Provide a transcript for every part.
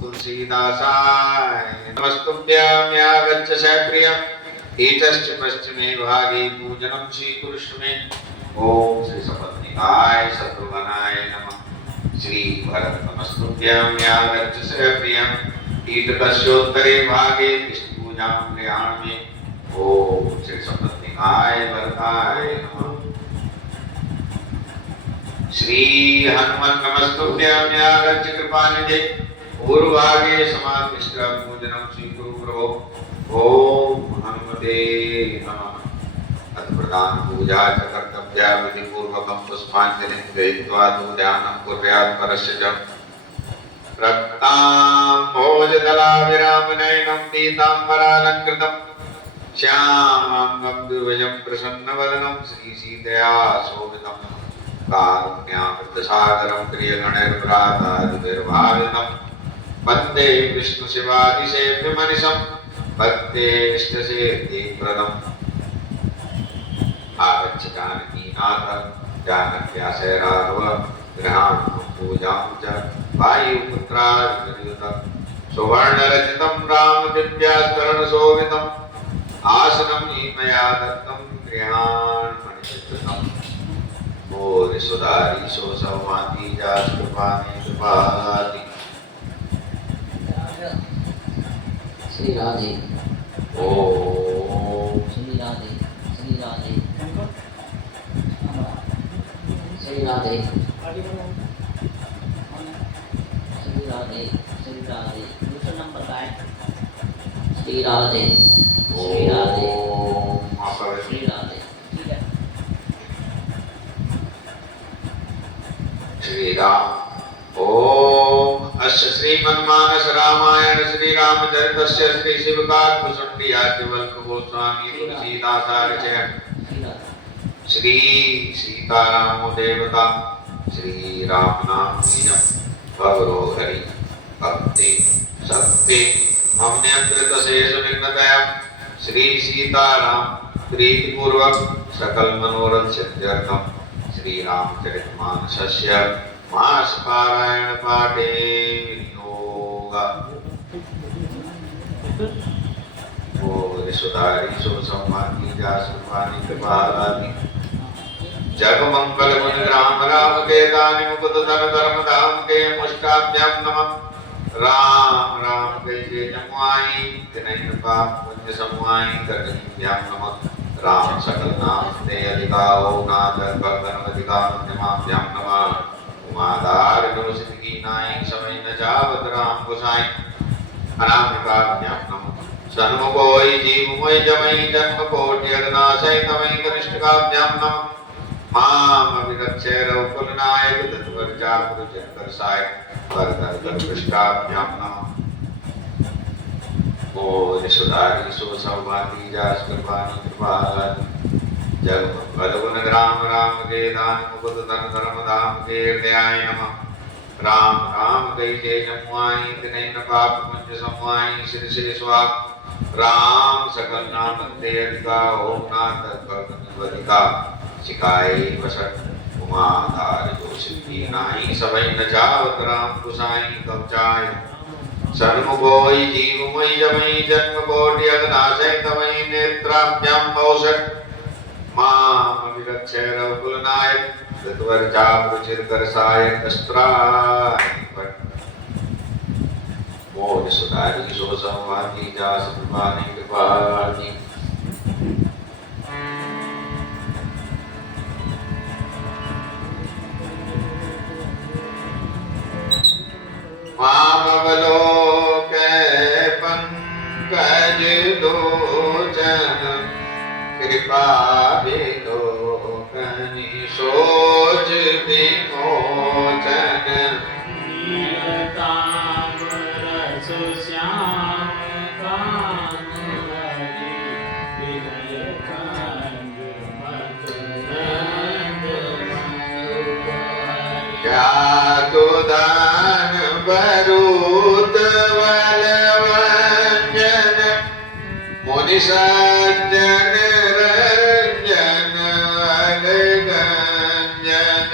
तुलसीदासाय नमस्तुभ्यं यागच्छ सप्रियं एतश्च पश्चिमे भागे पूजनं श्रीकुरुष्व मे। ओम श्री सपत्निकाय शत्रुघ्नाय नमः। श्री भरत नमस्तुभ्यं यागच्छ सप्रियं एतस्योत्तरे भागे विष्णु पूजां क्रियामि। ओम श्री सपत्निकाय भरताय नमः। श्री हनुमन् नमस्तुभ्यं यागच्छ कृपानिधे पूर्वभागे समाधिष्ठ पूजनं स्वीकुरु प्रभो। ओम हनुमते नमः। अत्प्रदान पूजा च कर्तव्या विधि पूर्वकं पुष्पाञ्जलिं गृहीत्वा ध्यानं कुर्यात् परस्य च रक्ताम्भोजदलाभिरामनयनं पीताम्बरालङ्कृतं श्यामं दुर्जं प्रसन्नवदनं श्रीसीतया शोभितं कारुण्यामृतसागरं प्रियगणैर्भ्रातादिभिर्भावितं वन्दे विष्णुशिवादिसेव्यमनिशं भक्तेष्टसिद्धिप्रदम्। आगच्छ जानकीनाथ जानक्यास्य राघव गृहाण पूजां च वायुपुत्रादिविद्युत सुवर्णरचितं रामदिव्यास्तरणशोभितम् आसनं मया दत्तं गृहाण मणिचित्रितम्। मोरिसुधारी सोऽसौमाती जास्कृपाणि कृपादि। श्री राधे। ओम श्री राधे। श्री राधे। श्री राधे। श्री राधे। श्री राधे। दूसरा नंबर का है श्री राधे। श्री राधे। श्री राधे। ठीक है। श्री राम। ओम अस्य श्रीमन्मानस रामायण श्री रामचरितस्य श्री शिवकात्मसुंडी आदिवल्क गोस्वामी तुलसीदासार्य श्री सीतारामो देवता श्री राम नाम बीजम भवरो हरि भक्ति शक्ति हमने अंतृत शेष विघ्नतया श्री सीताराम प्रीति पूर्वक सकल मनोरथ सिद्ध्यर्थम श्री रामचरितमानसस्य मास पारायण पाठे योगा। ओ सुधारी सो सम्मानी जासुपानी कृपालानी जग मंगल गुण राम राम के दानि मुकुट धन धर्म धाम के मुष्टाभ्याम नमः। राम राम के जे जमुआई तिनैन पाप पुण्य समुआई करनीभ्याम नमः। राम सकल नाम ते अधिकाओ नादर गणपतिका मध्यमाभ्याम नमः। उमादार गुरुसिद्धि नाई समय न जावत राम गोसाई अनामिकाभ्याम नमः। सन्मुखोई जीवमोई जमई जन्म कोटि अगनाशय तमई कनिष्ठकाभ्याम नमः। माम अभिरक्षे रघुकुलनायक तत्वर्जा गुरुचक्र साय वरदर पृष्ठाभ्याम नमः। ओ निसुधारी सो सौभाती जास कृपानी कृपालानि जग मंगल गुण राम राम के दान मुकुट धन धर्म धाम के हृदयाय नमः। राम राम कई जय जमुआई तिनैन पाप पुण्य समुआई श्री श्री स्वा राम सकल नाम ते अधिका ओम नाथ भगवतिका सिखाई वसत उमाधार जो सिद्धि नाई सबई न जावत राम कुसाई कवचाय सन्मुखोई जीवमोई जमई जन्म कोटि अगनाशय तमई नेत्राभ्याम औषध माम अभिरक्षे रघुकुलनायक तत्वर्जा रुचिरकर सायक अस्त्राय मोह सुधारी सो संवादी जास कृपानि कृपानि। मामवलोके पंकज लोचन कृपा विलोकनि सोच विमोचन जातुदान बरूद वलवंजन मुनि सज्जन रंजन अलगंजन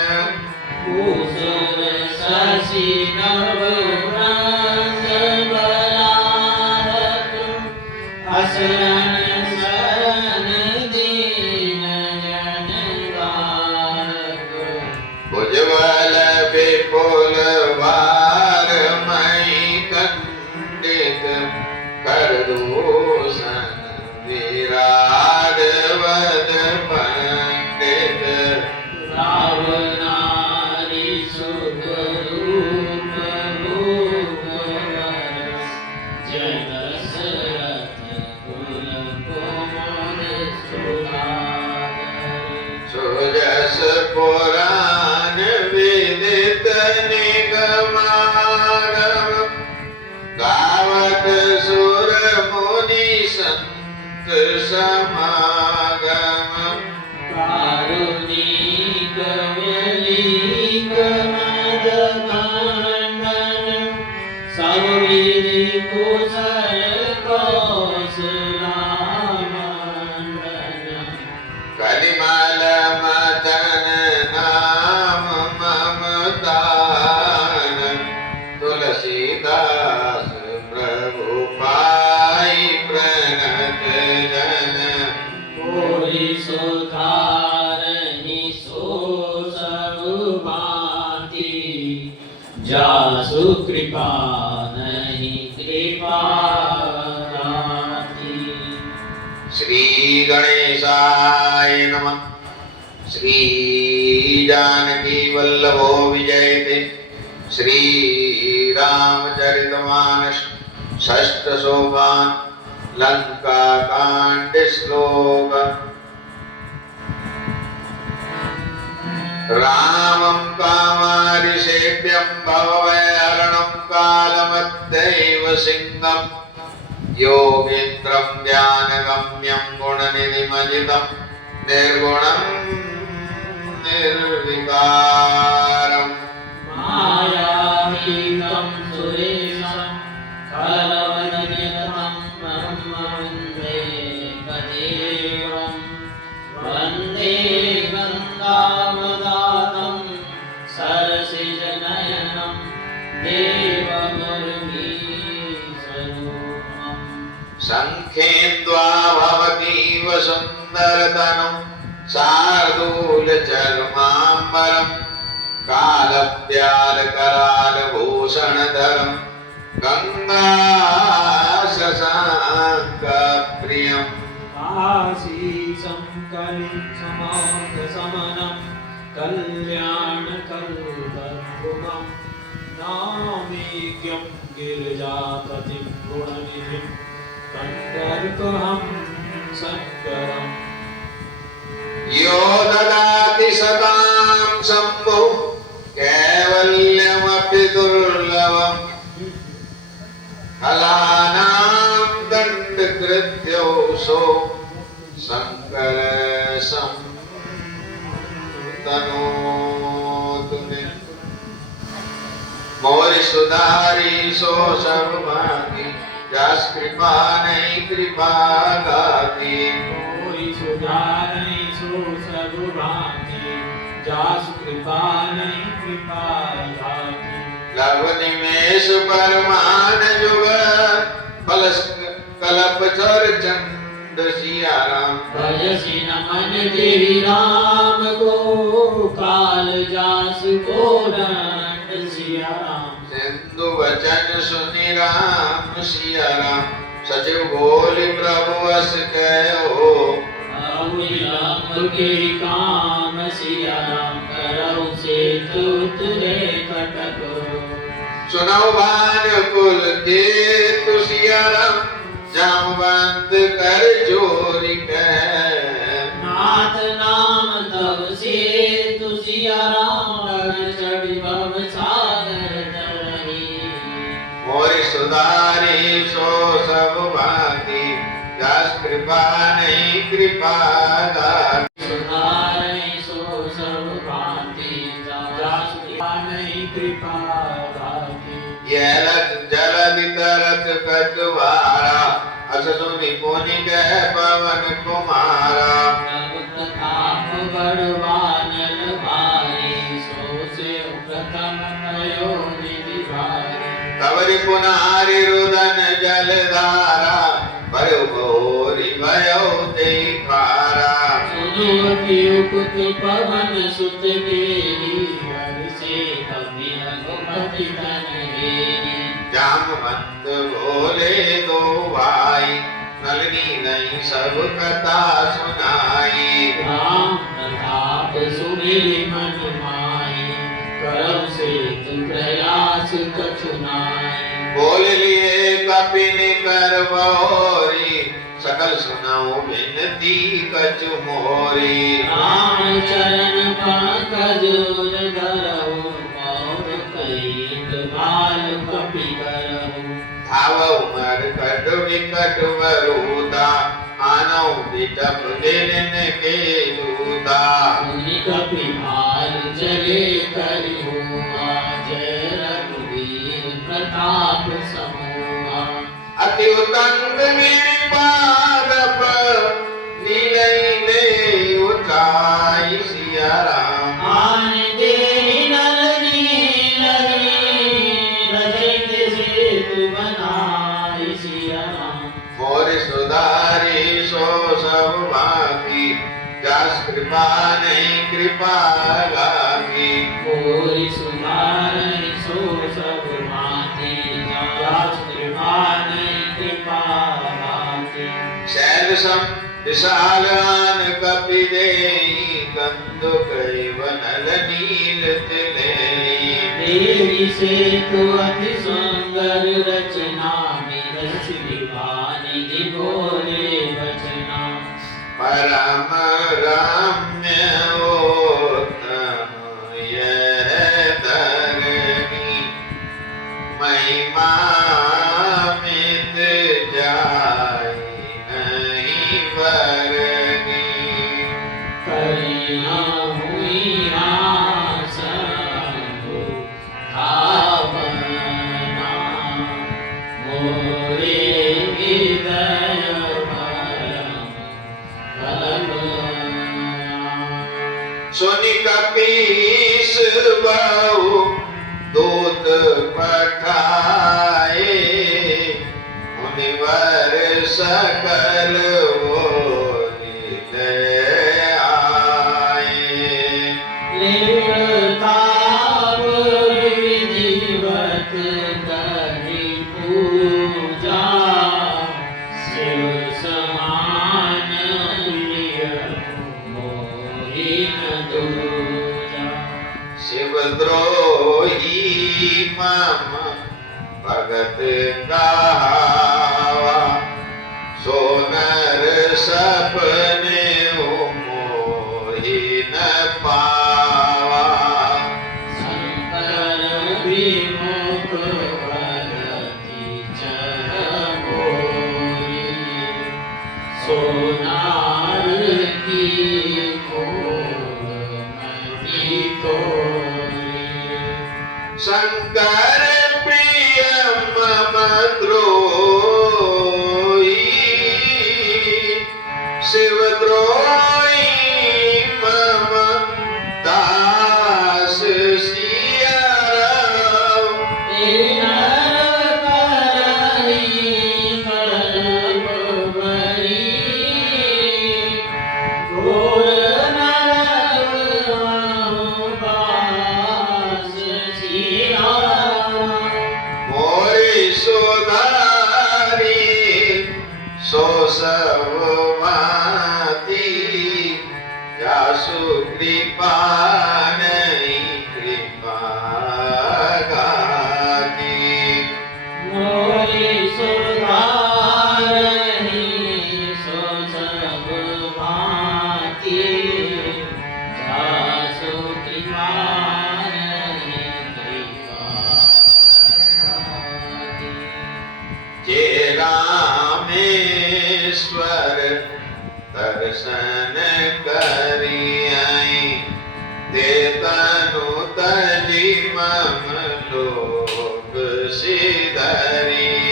कुसुम शशि नवव्रत वार मई खंडित कर दूषण विराट वद पंडित रावणारी सुख रूप भूपवर जन दशरथ कुल कोमल सुधाकर सुजस पुराण विदित निगमागम गावत सुर मुनि संत समागम कारुणिक व्यलिक मद खंडन सब विधि कुशल कौशलामंडन कलिमल मदन नाम ममतान तुलसीदास प्रभु पाई प्रणत जन कोई सुधारहि सो सब भांति जासु कृपा नहीं कृपा दाती। श्री गणेशाय नमः। श्री जानकी वल्लभो विजयते। श्री रामचरितमानस षष्ठ सोपान लंका कांड श्लोक रामं कामारिसेव्यं भवभयहरणं कालमद्दैव सिंहं योगीन्द्रं ध्यानगम्यं गुणनिधिमजितं निर्गुणं निर्विकारम् मायावीतं सुरेशं कलवदनिरतं ब्रह्मवन्दे कदेवं वन्दे गङ्गावदातं सरसिजनयनं देवमुरलीस्वरूपम् शङ्खेन्द्वा भवतीव सुन्दरतनुं शार्दूलचर्माम्बरं कालव्यालकरालभूषणधरं गङ्गाशशाङ्कप्रियम् आशीषं कलिसमागसमनं कल्याणकल्पद्रुमं नामीज्ञं गिरिजापतिं गुणनिधिं कण्डर्कहं शङ्करम् यो ददाति सतां शम्भो कैवल्यमपि दुर्लभम् फलानां दण्डकृत्योऽसौ शङ्कर तनोतु मे मोर सुधारी सो सब भागी जास कृपा नहीं कृपा गाती कोई सुधार नहीं सो सब भांति जासु कृपा नहीं कृपा धाती लव निमेष परमान जुग फलस कलप चर चंद सिया राम भजसि नमन देवी राम को काल जासु को दंड सिया राम सिंधु वचन सुनि राम सिया राम सचिव बोली प्रभु अस कहो अविलंब के काम सिया राम करौ सेतु तुरे कटको सुनौ भान कुल के तुसिया राम जामवंत कर जोरी कह नाथ नाम तब से तुसिया राम चढ़ी भव सागर तरही मोरी सुधारी सो सब भांति दास कृपा नहीं कृपा दान सुधारै सो सब भांति जासु कृपा नहीं कृपा धाती यलत जलधि तरत कटवारा असुनि मुनि कह पवन कुमारा प्रभु प्रताप बड़वानल भारी सो से प्रथम भयो निधि भारी कवरि पुनारि रुदन जलधारा पर भोरि भयो तेई खारा सुनो कि उकुत पवन सुत के हरि से कवि रघुपति पति तन हेरी। जामवंत बोले दो भाई, नलनी नहीं सब कथा सुनाई। राम प्रताप सुमिरि मन माही, करम सेतु प्रयास कछु नाई। बोल लिए कपिन कर बहोरी, सकल सुनाओ बिनती कछु मोरी। राम चरण पंकज धरहु, और कई बाल कपि करहु। धावौ मरकट विकट वरूता, आनौ विटप गिरन के दूता। मुनि कपि भाल चले करिहु, जय रघुवीर प्रताप समूहा। अति उतंग वीर पारप, नीलई ने उठाई सिया राम। आन देहि नरनी लगी, हृदय सेतु बनाई सिया राम। मोर सुधारी सो सब बाकी, जास कृपा नहीं कृपा लागी। मोरि सुधारै सो सब भांति, जास कृपा नहीं कृपा लागी। शैल सम विशाल आन कपि देहि, कंदु कैवनल नील तिलेहि। देवी सेतु अति सुंदर रचना, बिरस निधि बोले बचना। परम रम्य उत्तम यह धरणी, महिमा मित जाय नहीं बरनी। करिया हुई आसंग भावना, मोरे हृदय भरम कल्पना। सुनि कपीस बहु दूत पठाए, मुनिवर सकल ओरि ले आए। लीलताप विधिवत करि पूजा, शिव समान प्रिय मोहि न दूजा। शिवद्रोही मम भगत कहावा, सो नर सपने मोहि न पावा। शंकर विमुख भगति चर मोरी, सो नार की कोमति तोरी। शंकर प्रिय मम द्रोही, शिवद्रोही मम दास सिया राम। मोरि सुधारी सो सब भांति, जासु कृपा नहीं कृपा गाती। जे रामेश्वर दर्शन करियै, ते तनु तजि मम लोक सिधरियै।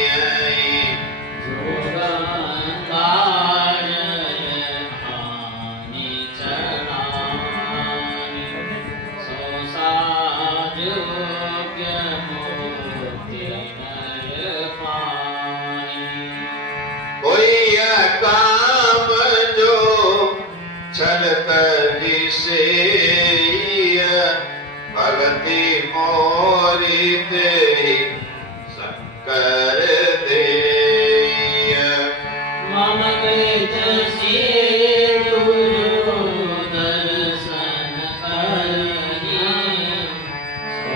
कोई काम जो छल तजि से, भगति मोरी ते शंकर देय मम कृत से गुरु दर्शन करनी सो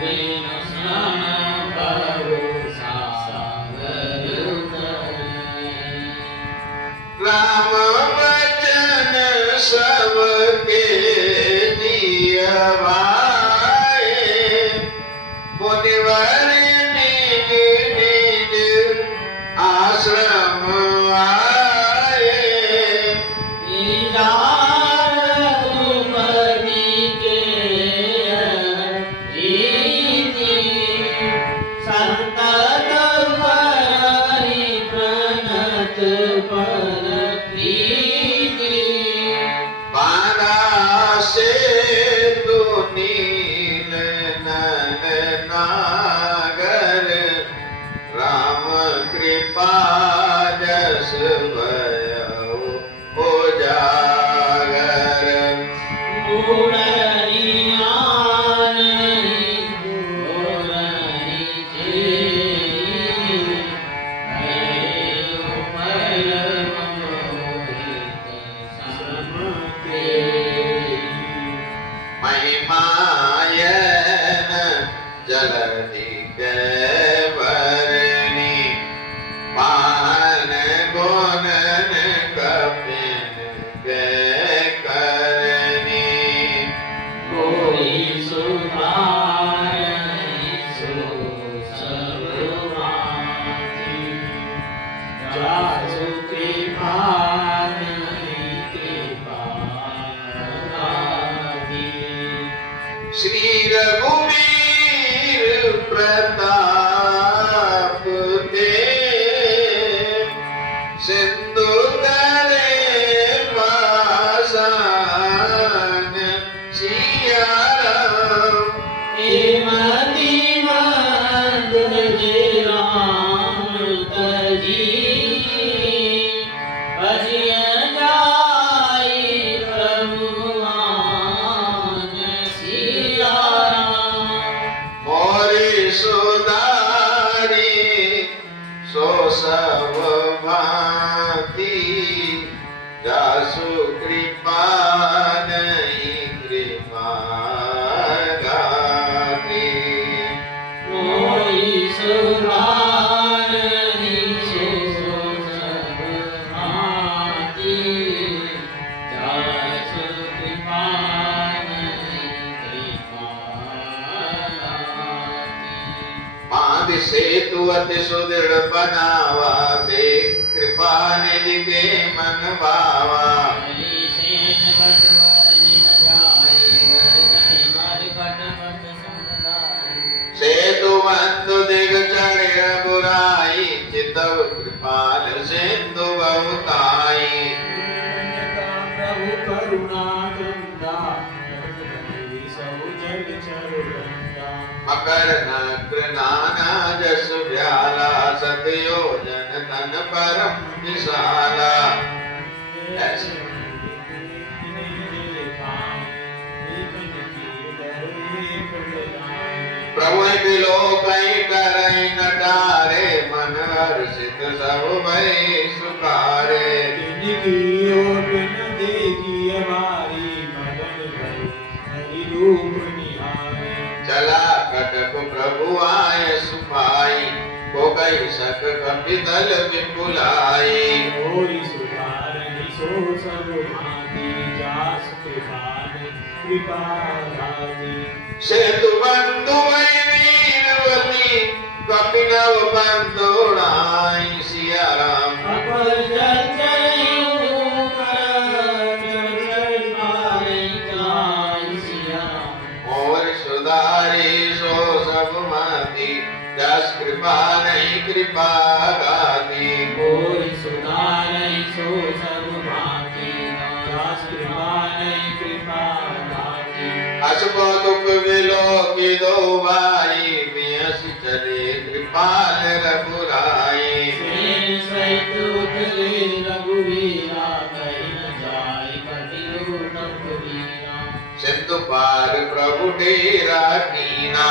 बिन सम प्रभु सागर करनी राम वचन सबके नियमाए मुनिवर निज निज आश्रम आए द्रौपदी के रीति संतत हरि प्रणत पर प्रीति बाना से तू नील नल नागर राम कृपा जस भयो उजागर महिमायन जलधि कैवरणी पान गुणन कपिन कै करनी श्री रघुवीर प्रताप ते सिंधु करे पासान सिया राम मोरी सुधारी सो सब भांति जासु कृपा नहीं कृपा गाती बांध सेतु अति सुदृढ़ बनावा दे कृपा निधि के मन भावा सेतु बंधु दिग चढ़ बुराई चितव कृपाल सिंधु बहुताई प्रभु करुणा गंगा सब जग चरुगंगा मकर नक्र नाना जस व्याला सतयोजन तन परम विशाला ऐसे प्रभु बिलो कई करई नटारे मन हर्षित सब भय सुखारे चला कटक प्रभु आय सुभाई को कई सक कपितल विपुलाई सेतु बंधु वै वीरवती कपिनव बंधुड़ाई सिया राम और सुधारी सो सब माती जस कृपा नहीं कृपा गाती असको दुख विलो की दो भाई मियस चले कृपाल रघुराई सिंधु पार प्रभु डेरा कीन लीना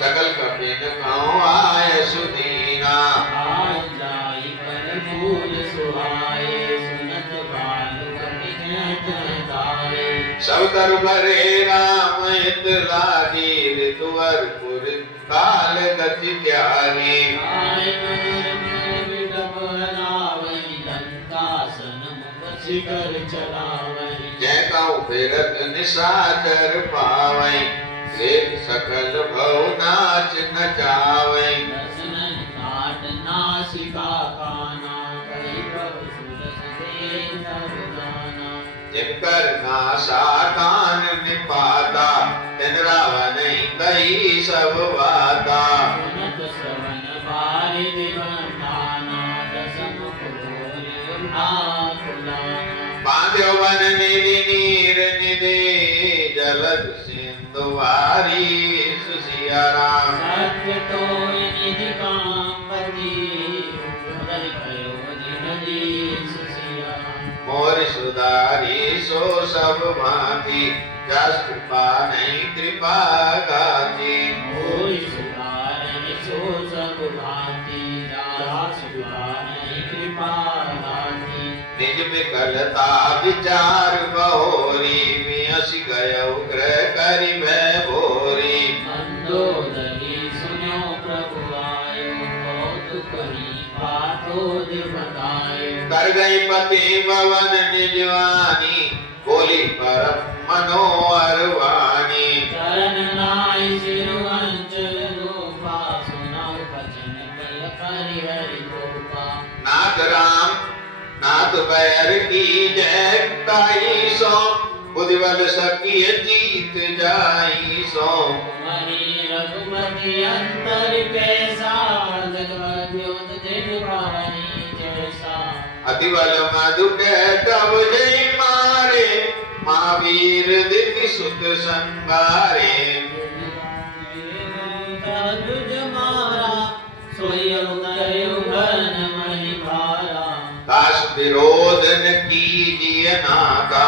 सकल कपिन कहूँ आय सुदीना आय जाई पर फूल सुहाए सुनत बाल कपि कहत गाए सब तरु भरे राम हित लागी ऋतुवर पुर काल गति त्यागी आय नगर पर बिडब लावई लंकासन मुख शिखर चलावई जय कहूँ फिरत निशाचर पावई देख सकल भव नाच नचावई दर्शन काट नासिका काना कई प्रभु सुरस दे नवदाना जिनकर नासा कान निपाता तिन रावण कही सब वाता सुनत श्रवण बारि दिवटाना दसम कोरि आकुलाना बांध्यो वन निधि नीर निधि जलद सिंधु वारी सुसिया राम सत्य तो निधि कामपति उदर भयो जिनजी सुसिया मोर सुधारी सो सब भांति जस कृपा नहीं कृपा गाती मोहि सुधारहि सो सब भांति दास सुधारहि कृपा दाती निज विकलता विचार बहोरी वियस गयो ग्रह करि भय भोरी मंदोदरी सुनो प्रभु आयो कौतुक ही बातो दिवतायो कर गई पति भवन निजवानी बोली परम मनोहर वाणी चरण नाय सिरुवंचल रूपा सुनाओ भजन प्रिय परिहरि गोपा नाथ राम नाथ बैर की जय ताई सो बुद्धिबल सकी जीत जाई सो तुम्हारी रघुपति अंतर कैसा जगवद्योत दिन पारनी जैसा अति बल मधु तब जय मारे महावीर दिति सुत संगारे तुझ मारा सोई उतरे उगन मणि भारा काश विरोध न कीजिए नाता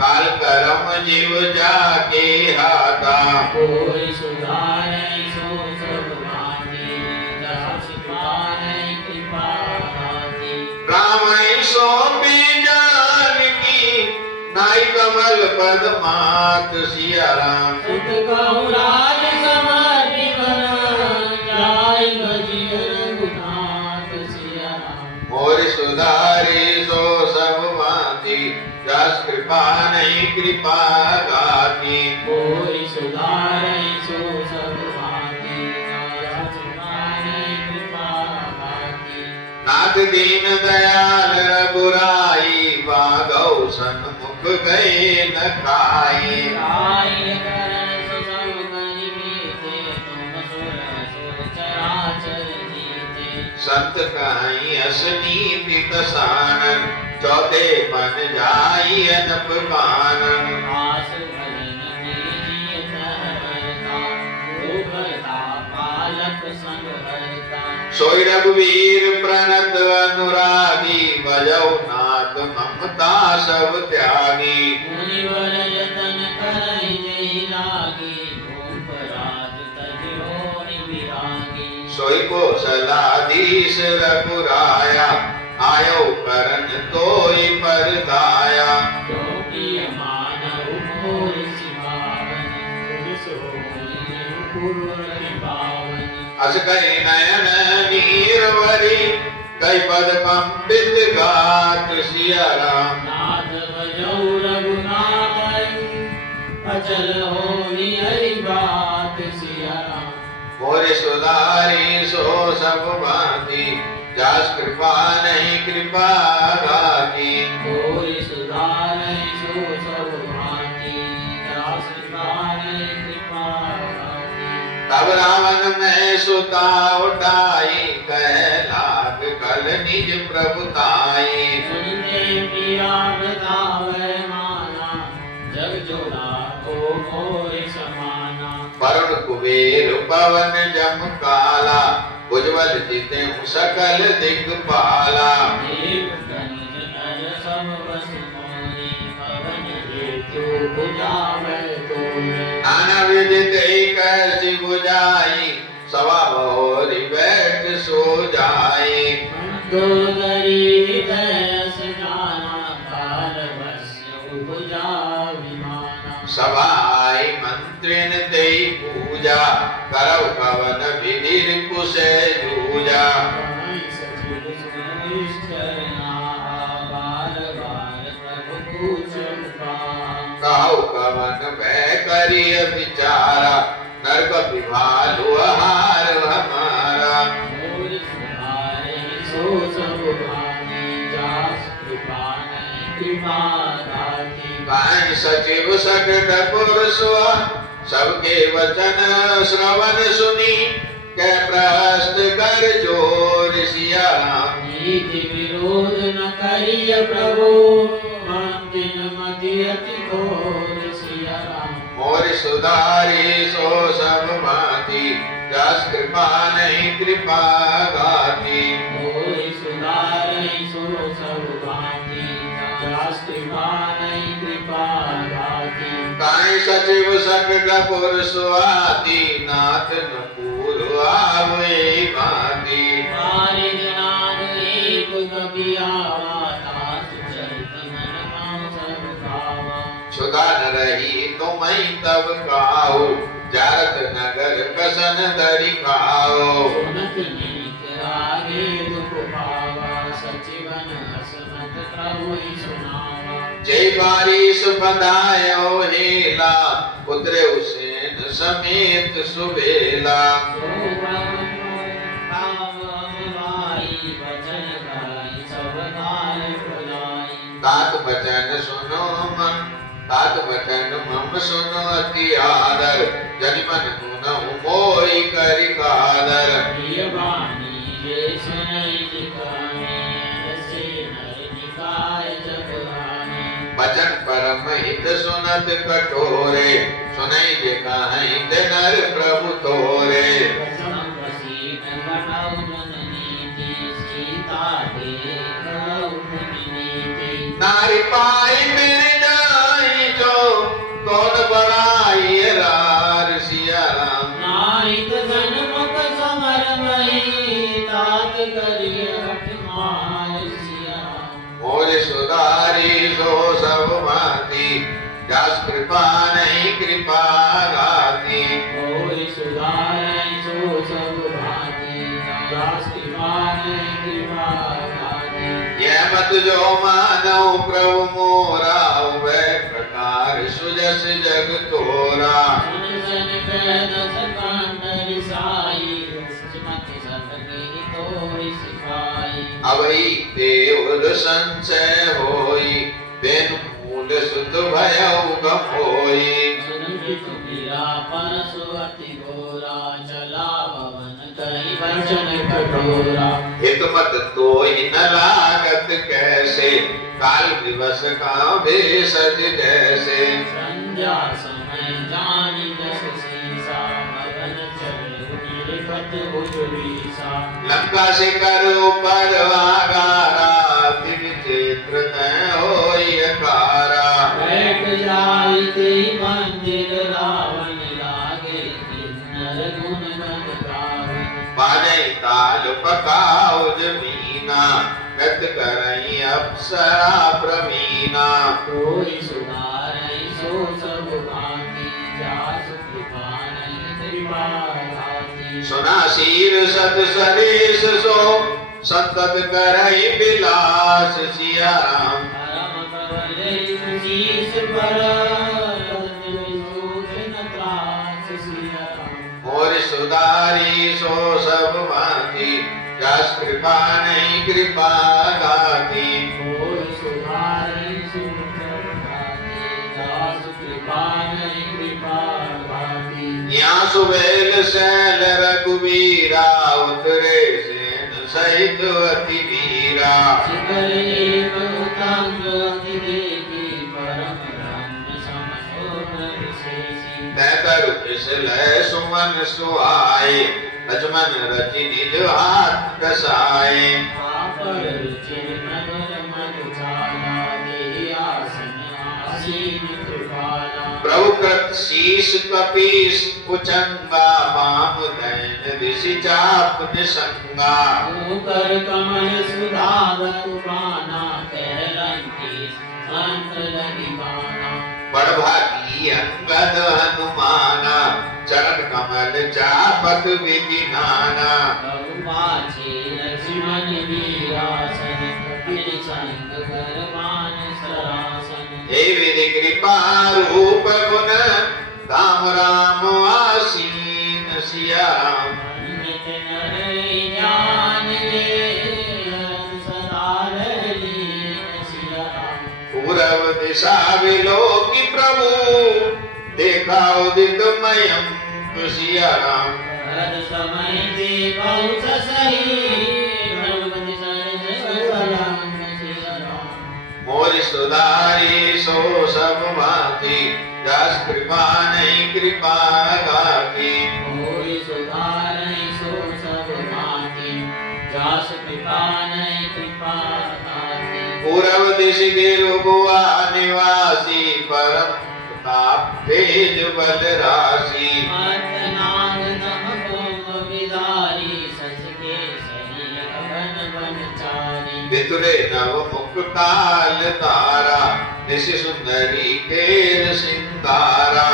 काल करम जीव जाके हाथा कोई सुधारै सो सब भांति दास पारै कृपा दाती राम सो जानकी नाई कमल पद मात सिया राम सुत कहु राज समाधि बन जाय बजिय रघुनाथ सिया राम मोर सुधारी सो सब भांति जस कृपा नहीं कृपा गाती कोई सुधारै सो सब भांति दास पारै कृपा दाती नाथ दीन दयाल रघुराई बागौ सन्मुख गए न खाई आय करण सुसम करि मीते तुम सुर सुर चराचर जीते संत कहीं असनीति कसानन चौथे पन जाई अनप कानन आस भजन कीजिए सहरता दुर्गता पालक संग हरता सोई रघुवीर प्रणत अनुरागी बजौ नाथ ममता सब त्यागी मुनिवर यतन करहि जहि लागी भूप राज तजियो विरागी सोई कौशलाधीश रघुराया आयो करन तोई पर दाया जो प्रिय मानव मोर सिभावन तुझ सोई पुरवरि पावन अस कई नयन नीरवरी कई पद पंडित गात सिया राम नाथ भजौ रघुनाथ अचल होई हरि बात सिया राम मोरे सुधारी सो सब भांति जास कृपा नहीं कृपा गाती कोई सुधारै सो सब भांति दास पारै कृपा दाती तब रावण में सुता उठाई कह लाग कल निज प्रभुताई सुनते पिया बतावे माना जग जोड़ा को मोर समाना वरुण कुबेर पवन जम काला उज्ज्वल जिते सकल दिग्पाला देव गंज नर सब बस मोरी पवन हेतु बुझावे तोरे नाना विदित कैसी बुझाई सवा मोरी बैठ सो जाए मंदोदरी हृदय सजाना काल वश्य उपजा विमाना सभाई मंत्रिन तेई पूजा करव कवन विधि कुशे जूजा सचिव सुनिश्चरना बार बार प्रभु पूछन कहु कवन भय करिय विचारा नरक विभालु हार हमारा मोर सुधारे सो सब भानी जास कृपा नहीं कृपा दाती कान सचिव सकट पुरुषवा सबके वचन श्रवण सुनी कै प्रहस्त कर जोर सिया राम नीति विरोध न करिय प्रभु मंदिर मति अति घोर सिया राम मोर सुधारी सो सब भांति जस कृपा नहीं कृपा गाती मोर सुधारे सो सब भांति जास कृपा नहीं कृपा दाती काई सचिव सकट पुरुषवाती नाथ न पूर्व आवे भांति मारे ज्ञान एक कभी आवा तास चरित मन पाँव सब भावा क्षुधा न रही तुम तब काओ जारत नगर कसन धरि खाओ सुनत नीक आगे दुख पावा सचिवन हसनत प्रभु ही सुनावा जय बारिश बंधायो हेला उतरे उसेन समेत सुबेला सो पाव भाई वचन गाई सब काल प्रदाई तात बचन सुनो मन तात बचन मम सुनो अति आदर जनि मन गुण मोहि करि कादर प्रिय वाणी जे सुनई जिकानी रसे नर निकाय जग हानि बचन परम हित सुनत कठोरे सुनई जे कहीं ते नर प्रभु तोरे संप्रसीद घटाउ जन नीति सीता दे करौ मुनि नीति नारी पाई मेरी नाई जो कौन बड़ाई रार सिया राम नाहित जन्मक समर मही तात करिय हठ मार सिया राम मोर सुधारी सो सब भांति जस कृपा नहीं कृपा गाती मोहि सुधारै सो सब भांति दास कृपा नहीं कृपा दाती ये मत जो मानव प्रभु मोरा वह प्रकार सुजस जग तोरा सुन सन कैद सकांड रिसाई सुमति सबके तोरि सिखाई अवई देव संचय होई बेनु मूल सुत भयउ गम होई सुनित मीरा परसु अति घोरा चला भवन कहि वचन कठोरा हित मत तो ही न लागत कैसे काल दिवस का भेषज जैसे संध्या समय जानी दस सीसा मगन चल लिखत उजवीसा लंका से करो पर आगारा दिन क्षेत्र तय होई अकारा बैठ जाई ते मंदिर रावण लागे किन्नर गुण गण गावै बाजई ताल पकाओ जमीना नृत्य करई अप्सरा प्रवीणा कोई सुधारै सो सब भांति जासु कृपा नहीं कृपा दाती सुना शीर सत सरेश सो संतत करई विलास सिया राम परम प्रवले शीस पर सूचन त्रास सिया राम मोर सुधारी सो सब भांति जस कृपा नहीं कृपा गाती कोई सुधारै सो सब भांति जासु कृपा नहीं कृपा दाती यहाँ सुबेल शैल रघुवीरा उतरे सेन सहित अति वीरा शिखर एक उतंग अति देखी परम ब्रह्म समसोन विशेषी तैतर फिसलय सुमन सुहाए लक्ष्मण रचि निज हाथ कसाए पापड़ रुचि नगर मधुशाला देहि आसन आसीन कृपाला प्रभु कृत सत शीश कपीस कुचंगा माम दैन दिशि चाप निसंगा कर कमल सुधार उबाना कहलंती संत लगिबाना बड़भागी अंगद हनुमाना चरण कमल चापत विधिनाना बहुबाची लक्ष्मण वीरासन कपिल संग करवान सरासन हे विधि कृपा रूप गुण राम राम आसीन सिया राम नित नर ज्ञान ले सदा लीन सिया राम पूरब दिशा विलोकी प्रभु देखा उदित मयंक सिया राम हर समय देखौ सही भगवति सरस सलाम सिया राम मोर सुधारी सो सब माती दास कृपा नहीं कृपा गाती मोहि सुधारै सो सब माति जास कृपा नहीं कृपा ताति पूरब दिश गिरुआ निवासी परम प्रताप तेज बल राशि नाग तम कोम विदारी सच के सही अगन बनचारी वितुरे नव मुख काल तारा निशि सुंदरी केर सिंगारा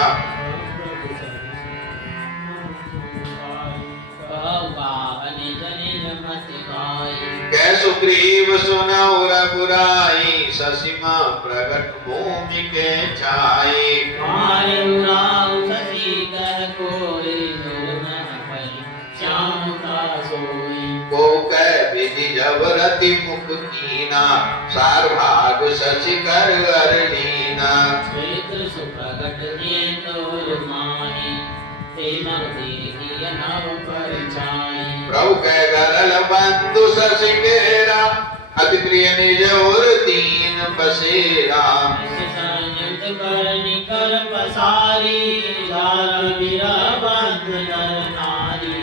निज निज मति गाई कै सुग्रीव सुनौ रघुराई ससीमा प्रगट भूमि के छाई मारे उराव ससी कह कोई दुर्गम परि श्याम का सोई को कै विधि जब रति मुख कीना सार भाग शशि कर लीना श्वेत सुप्रगट नेत्र माही ते नवदेही नव परिचाई प्रभु कै गरल बंधु शशि केरा अति प्रिय निज और दीन बसेरा संयुक्त कर निकर पसारी जाल विरह बंध नर नारी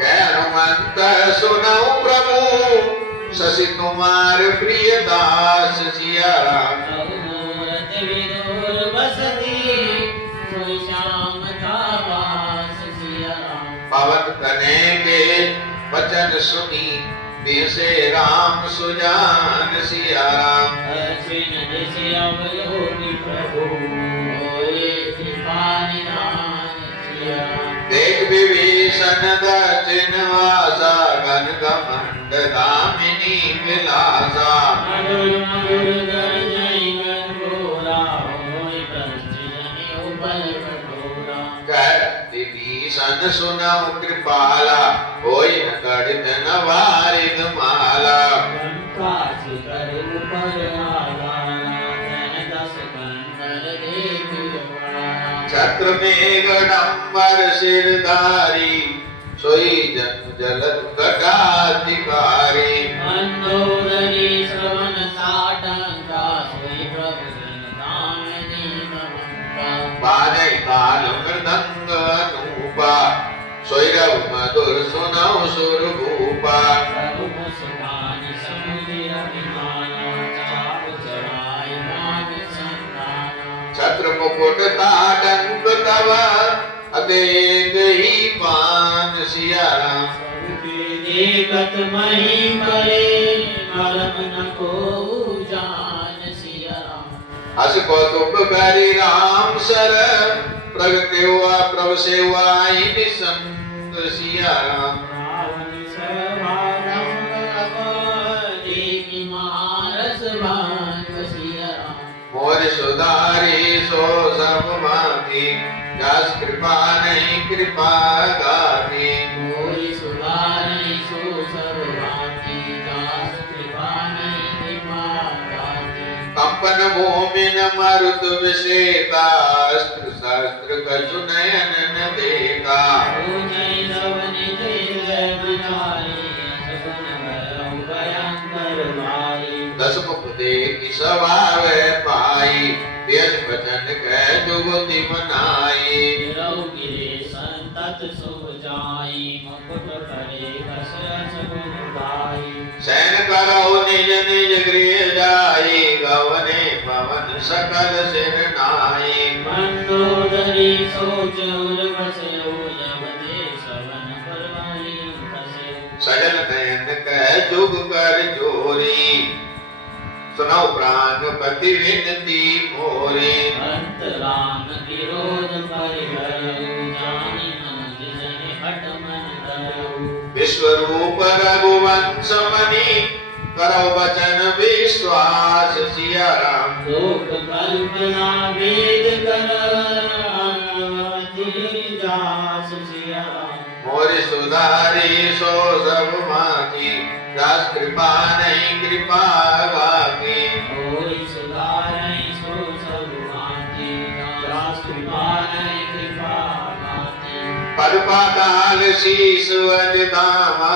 कै हनुमंत सुनौ प्रभु शशि कुमार प्रिय दास सिया राम प्रभु मूरत विदुर बसती सोई श्याम का वास सिया राम पवन तने के वचन सुनी बिसे राम सुजान सिया राम अश्विन दिशि अवलोकि प्रभु होए कृपा निधान सिया राम देख विभीषण दर्शन वासा गण गमंड दामिनी विलासा मधुर मधुर गर्जय गंगोरा होय प्रसन्न उपल कठोरा कर विभीषण सुनौ कृपाला होय न कड़ित न वारिद माला लंका शिखर ऊपर आगारा जन दस कंकर देखियवारा छत्र मेघडंबर सिरधारी सोई जन जलद कटाधिकारी मंदोदरी श्रवण साटंका सोई प्रभु जन दामिनी नमंका बाजे ताल मृदंग अनूपा सोई रव मधुर सुनौ सुर भूपा प्रभु मुस्कान समुदिर विमाना चाप चढ़ाई मान संताना छत्र मुकुट ताटंक तव अदेग ही पान सिया राम सबके देखत मही करे मरम न को जान सिया राम अस कौतुक करी राम सर प्रगटे हुआ प्रभु सेवाई निसंग सिया राम रावण सभारम देखि महारस भांग सिया राम मोर सुधारी सो सब माती दास कृपा नहीं कृपा गाती मोहि सुधारै सो सर्वाति दास कृपा नहीं कृपा गाति कंपन भूमि न मरुत विषेका अस्त्र शस्त्र कछु नयन न देखा ओ जय सवन जय विचारी सगुन भरौ भयंकर भाई दस मुख देखि स्वभाव पाई बेज वचन कह जुगति बनाई गिरौ गिरे संतत शुभ जाई मुकुट करे कसरस गुण गाई सैन करो निज निज गृह जाई गवने पवन सकल सिर नाई मंदोदरी सोच और बसयो जब ते सवन परवानी फसयो सजल नयन कह जुग कर जोरी सुनाओ प्राणपति विनती मोरी अंतरान विरोध परिहरऊ जानि मनुज जन हट मन धरऊ विश्वरूप रघुवंश मणि करो वचन विश्वास सिया राम लोक कल्पना वेद कर दास सिया राम मोर सुधारी सो सब माकी दास कृपा नहीं कृपा बाकी और सुधारई सो सब भांति दास कृपा नहीं कृपा भांति पद पाताल शीस अजदामा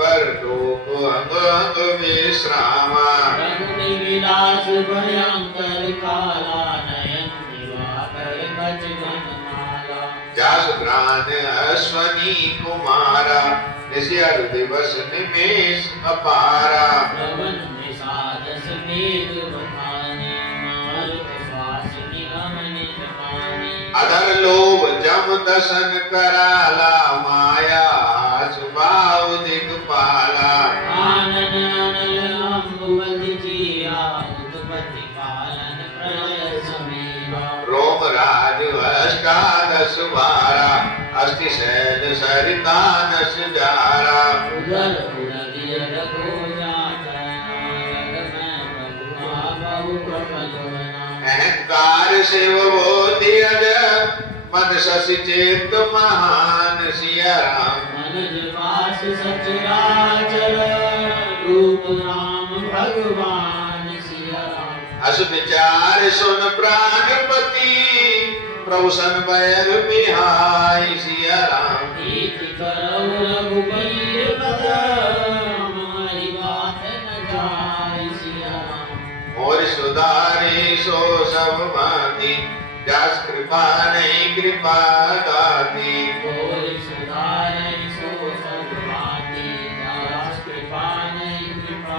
पर लोक अंग अंग विश्रामा रघुनि विलास भयंकर काला नयन दिवाकर कच घनमाला जास प्राण अश्वनी कुमारा निस्यर दिवस निमेष अपारा श्रवण निषादस वेद बखाने मारुत श्वास निगम निजमाने अधर लोभ जम दसन कराला माया सुभाव दिगपाला आनन अनल अम्बुवल जिया उत्पत्ति पालन प्रलय समीरा रोम राज अष्टादश बारा अस्थि सैद सरिता नस जारा उदर उदय रघो जातना रग में प्रभु बहु प्रबलवना अहंकार शिव बोधि अज मन शशि चेत महान सिया राम मनज पास सचराचर रूप राम भगवान सिया राम अस विचार सुन प्राणपति प्रभु सन बैर बिहाई सिया राम प्रीति करौ रघुबीर पद हमारी बात न जाय सिया राम और सुधारी सो सब भांति दास कृपा नहीं कृपा दाती और सुधारई सो सब भांति दास कृपा नहीं कृपा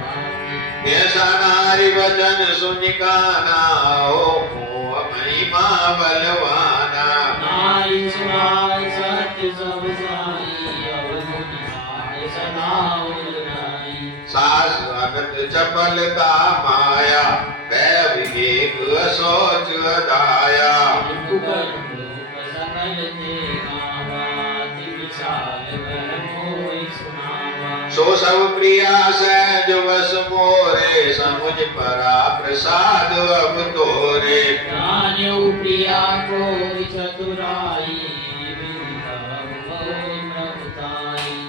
भांति ऐसा नारी वचन सुनिकाना हो मोह महिमा बलवाना नाई सुभाय सत्य सब साई अवगुण साय सदा उलनाई सास भगत चपलता माया भय विवेक सोच दाया कुकर रूप सकल देगावा विशाल वर मोहि सुनावा सो सब प्रिया सहज वस मोरे समुझ परा प्रसाद अब तोरे जान्यौ प्रिया को चतुराई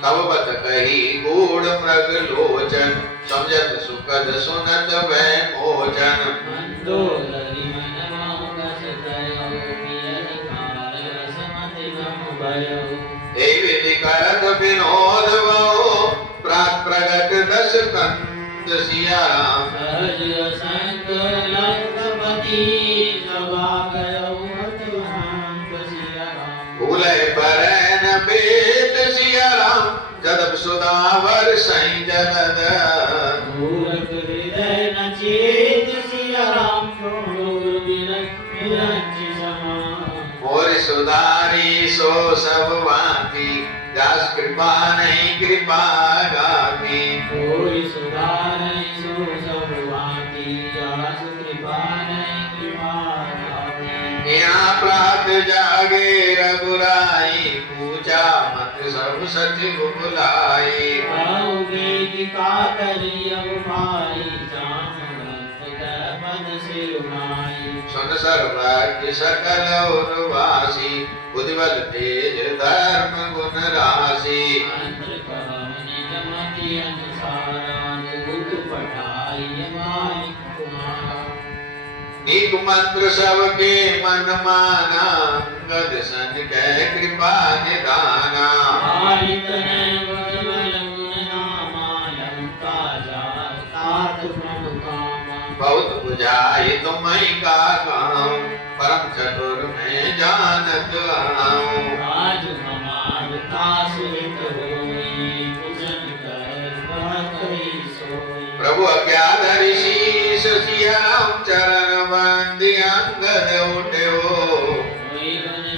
तब बत कही गूढ़ मृग लोचन समझत सुखद सुनत वै मोचन मंदोदरी मन मांगस दयो पियहि काल रसमति गम भयो हे विधि करत विनोद बहु प्रात प्रगट दस कंद सिया राम सहज असंग लंकपति सभा कयो अतुहांत सिया राम भूले परैन बेत सिया राम जदब सुदावर सही जलद मूर्ख हृदय न चेत सिया राम क्रोध विरंच समान और सुधारी सो सब भांति दास कृपा नहीं कृपा गाती कोई सुधारई सो सब भांति दास कृपा नहीं कृपा भांति यहाँ प्रात जागे रघुराई पूजा मत सब सच बुलाई आओगे का करी अब भाई जाम भक्त कर पद से उनाई सुन सर्वज्ञ सकल उर्वासी बुद्धिबल तेज धर्म गुण राशि मंत्र कहम निज मति अनुसारा दूत पठाई मालिक तुम्हारा नीक मंत्र सबके मन माना अंगद सन कह कृपा निदाना आलित ने बल गुण नामा लंका जात तात प्रभु कामा बहुत बुझाई तुम्हें का काम परम चतुर में जानत आऊं आज हमार तासुरित होई पूजन कर बात ही सोई प्रभु अज्ञाधरि शीश सिया राम चरण बंदी अंगद उठे हो कोई गुण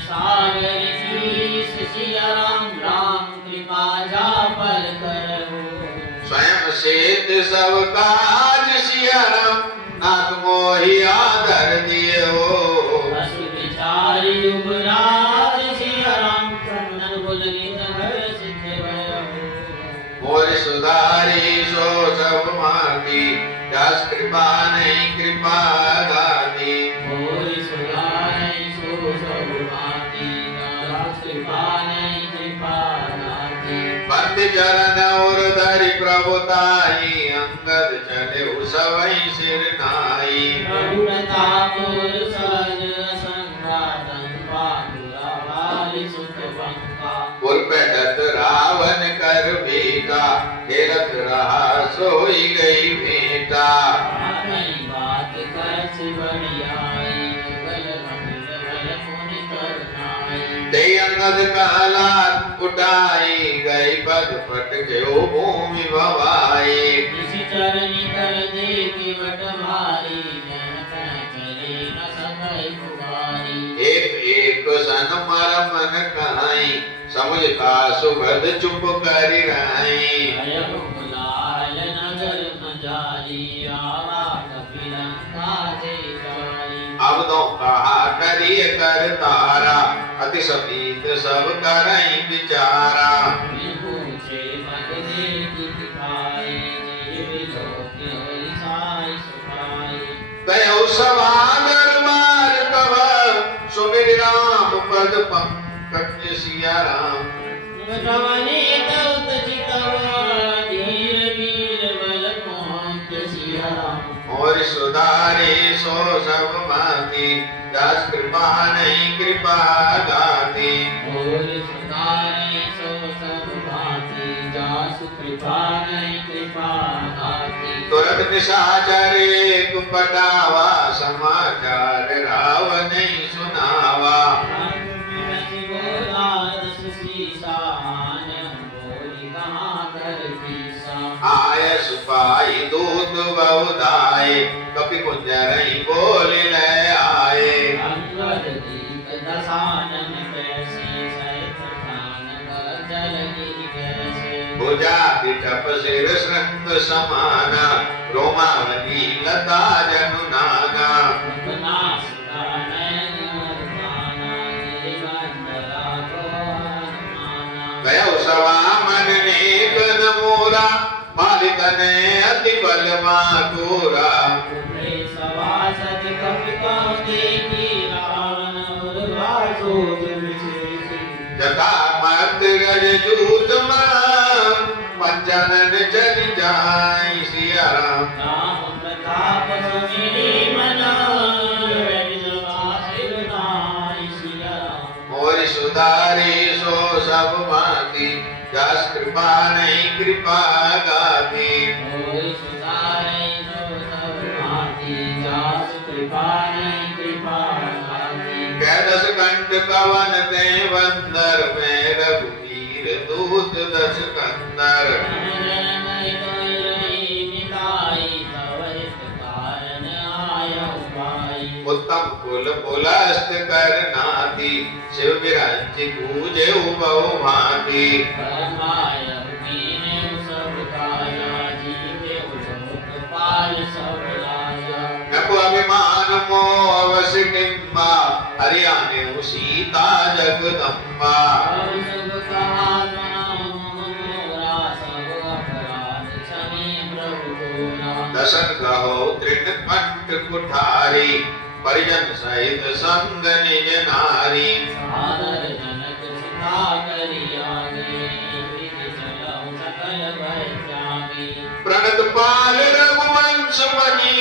सेत सब काज सिया राम नाथ मोहि आदर दिए हो असु विचारि युवराज सिया राम नन बोल गीत हर सिद्ध भयो मोर सुधारी सो सब माती दास कृपा नहीं कृपा दाती मोर सुधारै सो सब भांति दास कृपा नहीं कृपा दाती बंद चरण और धरि प्रभुताई अंगद चले उसवई सिर नाई प्रभु प्रताप और सहज संघातन पादुरा वाली सुख बंका पुरपैठत रावण कर बेटा खेलत रहा सोई गई बेटा नई बात करछ बढ़ियाई गल मंगल बल पुनि करनाई ते अंगद कहला उठाई गई पद पट गयो भूमि भवाई किसी चरनी कर दे की बट भारी जन तन चले न सकै कुवारी एक एक सन मर मन कहाई समझता सुभद चुप कर रही अयम बुलाय नगर मजारी आवा कपिलंका जे जाई अब तो कहा करिए कर तारा अति समीत सब करई विचारा पूछे मत दे की दिखाई जीव लोक होई साई सुखाई कहो सवादर मार कव सुमिर राम पद पंकज सिया राम गवने तउत चितवा धीर वीर बल पहुंच सिया राम और सुधारे सो सब माती दास कृपा नहीं कृपा दाती और सुधारे सो सब भांति जासु कृपा नहीं कृपा दाती तुरंत निशाचर एक पटावा समाचार राव नहीं सुनावा आय सुपाई दूत बहुदाय कपि कुंजरई बोल ले आए भुजा पिठप सिर श्रृंग समाना रोमावती लता जनुनाना गयो सवा मन नेक नमोरा मालिक ने अति बल मातुरा जटा मत गज जूत पंचनन चल जाय सिया राम और सुधारी सो सब भांति जस कृपा नहीं कृपा गाती कै दस कंठ कवन ते बंदर में रघुवीर दूत दस कंदर उत्तम कुल पुलस्त कर नाती शिव विरंच पूजे बहु भांति नपु अभिमान मोह सिटिम्बा हरियाणे सीता जगदम्बा दशन कहो तृण कंठ कुठारी परिजन सहित संग निज नारी प्रणत पाल रघुवंश बनी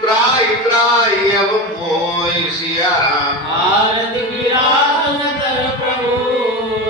त्राय त्राय अब मोय सिया राम भारत विराज कर प्रभु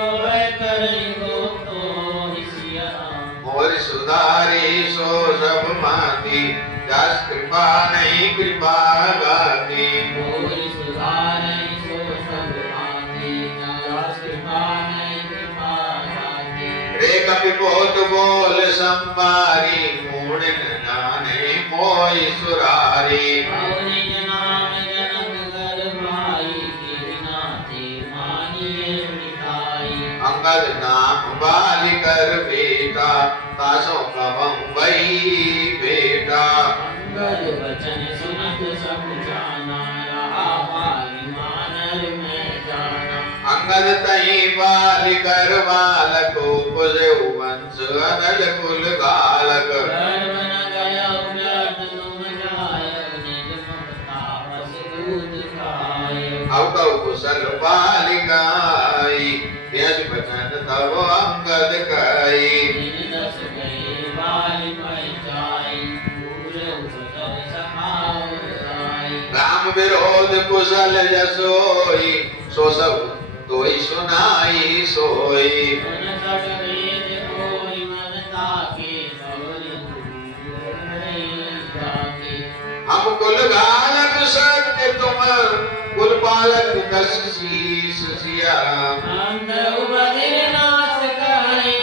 अभय करे गोतो सिया राम और सुधारी सो सब माती दास कृपा नहीं कृपा गाती और सुधारे सो सब भांति दास कृपा नहीं कृपा गाती रे कपि पोत बोल संबारी मूढ़ न जाने मोय सुरारी पवनी नाम जनक कर भाई कीनाते मानिए मिठाई अंगद नाम बालिकर बेटा सीता तासों कबहु वही बेटा। अंगद वचन सुनत सब जाना, रहा बाली मानर में जाना। अंगद तही बाल कर बालक, उपजऊ वंश अनज कुल गालक। गर्व न गया व्यर्थ तुम जायो, निज ममता बस दूध खायो। अब कऊ कुशल बालिकाई, यश बचन तब अंगद कई। दिन दस गए बाली मई जाई, पूरे उपजल समाव जाई। राम विरोध कुशल जसोई, सो सब तोई सुनाई सोई। सुन सब वेद होई मन ताके, सौरि जाके। हम कुल गालक सत्य तुम, कुल पालक दस शीस सिया राम। अंध उपधिर नाश कहाई,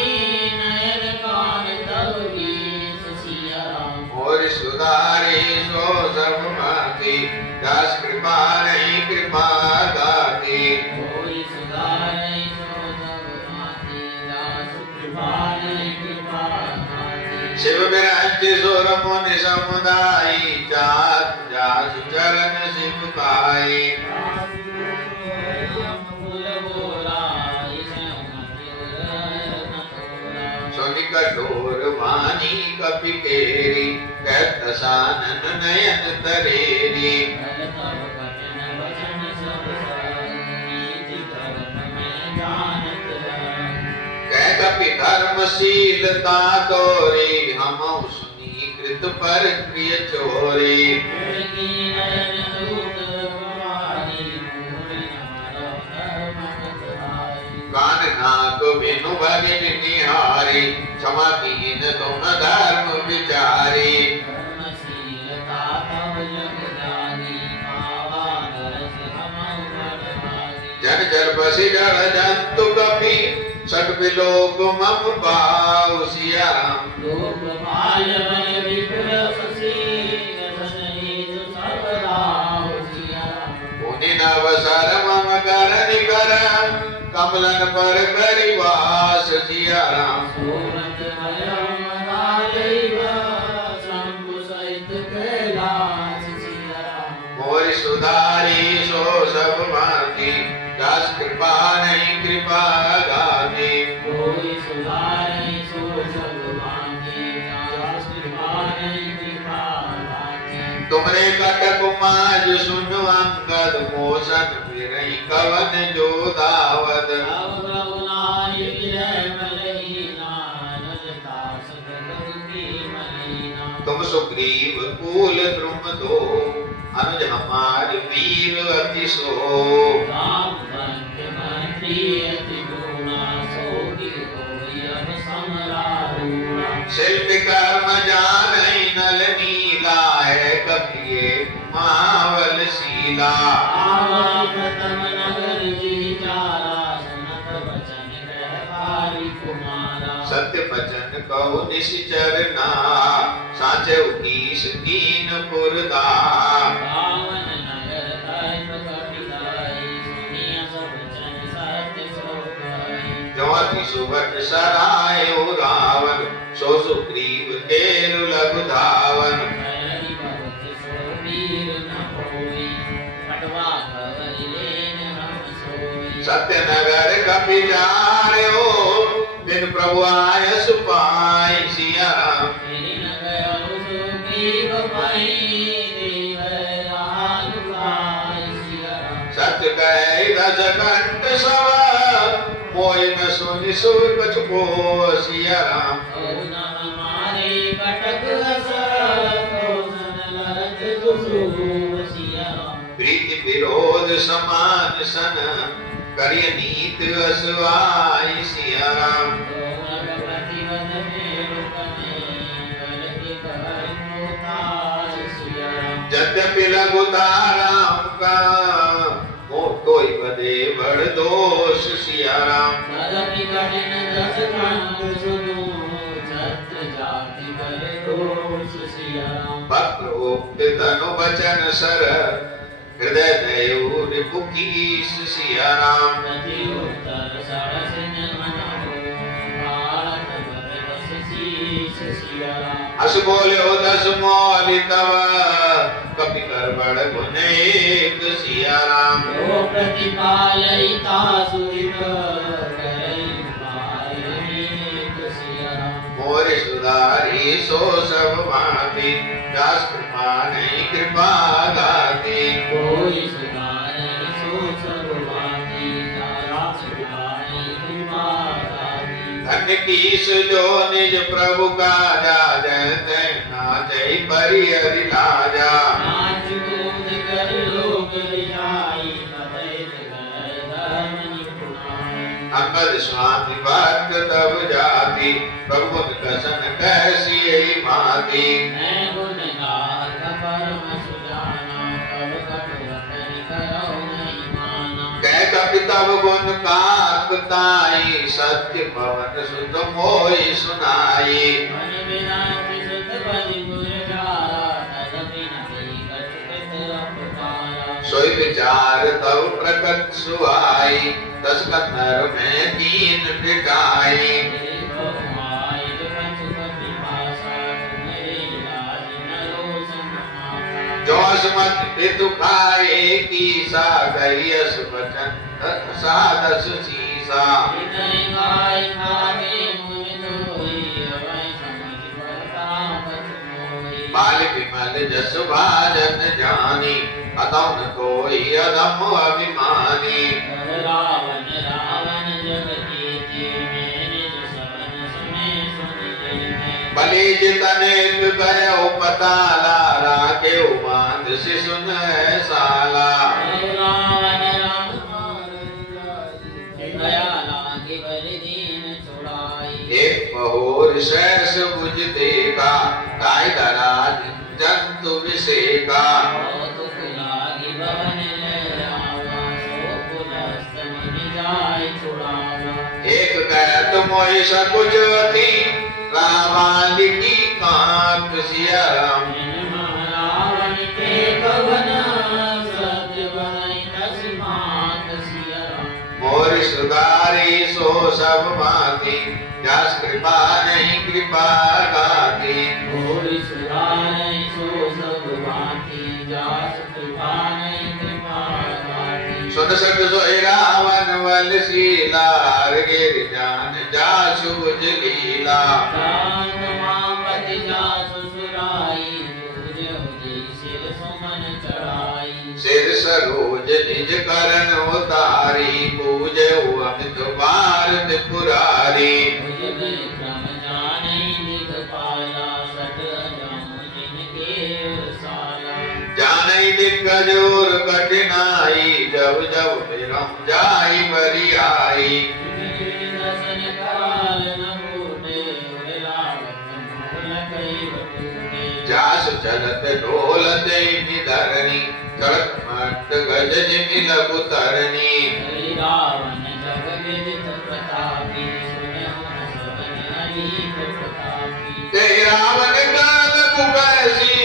नयन कान तब वीस सिया राम। और सुधारी सो सब माती, दास कृपा नहीं कृपा दाती। कोई सुधारै सो सब माती, दास कृपा नहीं कृपा दाती। शिव विराज सुर मुनि समुदाय, जात जासु चरण शिव पाई। सुनि कठोर वाणी कपि केरी, कहत सानन नयन तरेरी। कह कपि धर्मशीलता तोरी, हमहु सुनी कृत पर प्रिय चोरी। कान नाक बिनु भगिन निहारी, क्षमा कीन तुम धर्म विचारी। जन जर बसि जड़ जंतु कपि, सट विलोक मम पाउ सिया राम। पुनि नवसर मम करनि कर, कमलन पर करिवास सिया राम। मोरि सुधारी सो सब माती, दास कृपा नहीं कृपा गाती। कोई सुधारै सो सब मांगी, दास कृपा नहीं कृपा दाती। तुमरे कटक माज सुनु अंगद, मोसन फिरई कवन जो दावद। अब प्रभु नारी विजय मलहीना, नजता सतगुरु की महीना। तुम सुग्रीव कुल द्रुम दो, अनुज हमार वीर अति सो। राम भक्त मंत्री अति गुणा, सोगी होई अब समरारूढ़ा। शिल्प कर्म जानई नल नीला, है कपिये महावल शीला। आवा प्रथम नगर जीचारा, सुनत वचन कहवारी कुमारा। सत्य बचन कहु निश्चर ना, साचे उकीस कीन पुरदा। रावण नगर धर्म कपिताई, सुनिया सब जन सत्य सो गाई। जवाति सुवर्ण सरायो रावण, सो सुग्रीव केरु लघु धावन। हरि बहुत सो वीर न होई, पटवा कवरि लेन हम सोई। सत्य नगर कपि जार्यो, बिन प्रभु आय सुपाई सिया राम। तेरी न गयो सुग्रीव पई, देव राल पाई सिया राम। सत्य कहे दस कंठ सब, मोहि न सुनि सुर कछु को सिया राम। ओ न हमारे कटक असर, तो सन लरत दुसु सिया राम। प्रीति विरोध समान सन, करिय नीत असवाई सिया राम। तो रघुपति वध में रुकने, कलहि कर मोताय सिया राम। यद्यपि लघुता राम का, मोटोई बदे बड़ दोष सिया राम। तदपि कठिन दस खंड सुनो, छत्र जाति बल दोष सिया राम। वक्रोक्त धनु वचन सर, हृदय दयो रिपुकीस सिया राम। प्रति उत्तर सरसिन मन हो, भारत भर बस सिया राम। हस बोल्यो दस मोल तव कपि कर बड़ गुण एक सिया राम। जो प्रतिपालयिता सुहित करई उपाय अनेक सिया राम। मोर सुधारी सो सब भांति दास कृपा नहीं कृपा दाती। कोई सुधारे सो सब भांति दास कृपा नहीं कृपा दाती। धन्य कीस जो निज प्रभु का जाजते नाचै परि हरि लाजा। नाच कूद कर लोक रिझाई कतै जगै धर्म निपुणाई। अंगद स्वामी भक्त तब जाति प्रभु कसन कैसी भांति। मैं गुण गात परम सुजाना कब कटवटनि करौ नहीं माना। कह कपि तब गुण काकताई सत्य पवन सुत मोहि सुनाई। मन विनाशि सुत बलि गुरजारा तदपि नहि कछुकत अपकारा। सोई विचार तब प्रकट सुहाई दस कन्नर में दीन पिटाई। मेरे बहुआई जो कछुकत पिपासा तुम्हारे इलाज नरो समासा। जोस मत पितु खाए की सा गयस वचन सादस सीसा। हृदय गाय खावे मुनि धोई अवै समझ प्रताप मोहि। बाल विमल जस भाजन जानी अतम कोई अधम अभिमानी। रावण रावण जगदीति में निज सवन सुने सुनि जय। बलि जितनेक गयो पताला राखे बांध से सुन साला। रावण राम दया लागे बलि दीन छुड़ाई। एक पहोर शेष बुझ देखा गाय दराज जंतु विषेका। कौतुक लागी भवन ले आवा सो पुलस्त मनि जाय छुड़ावा। एक कहत मोहि सकुच अति रावाली की कांत सिया राम। रावण के भवन सत्य बनाई तसी मात सिया राम। मोर सुधारी सो सब भांति जस कृपा नहीं कृपा गाती। मोरि सुधारै सो सब भांति जास कृपा नहीं कृपा गाती। सुन सक सोई रावण वल शीला गिर जान जासु बुझ लीला। जान मापति जासु सुराई दूज उजई सिर सुमन चढ़ाई। सिर सरोज निज करण उतारी पूजे अमित भारत पुरारी। भुज विक्रम जानै दिगपाला सट अजाम जिनके साला। जानै दिग्गज और कठिनाई जब जब बिरम जाई बरियाई। दर्शन काल न भूटे उरे रावत मोल कई बटूटे। जास चलत ढोलत धरणी चढ़त मत गज जिमि लघु तरणी। हरि रावण जग विदित प्रतापी सुनहु न सवन अनीक प्रतापी। ते रावण काल कुबैसी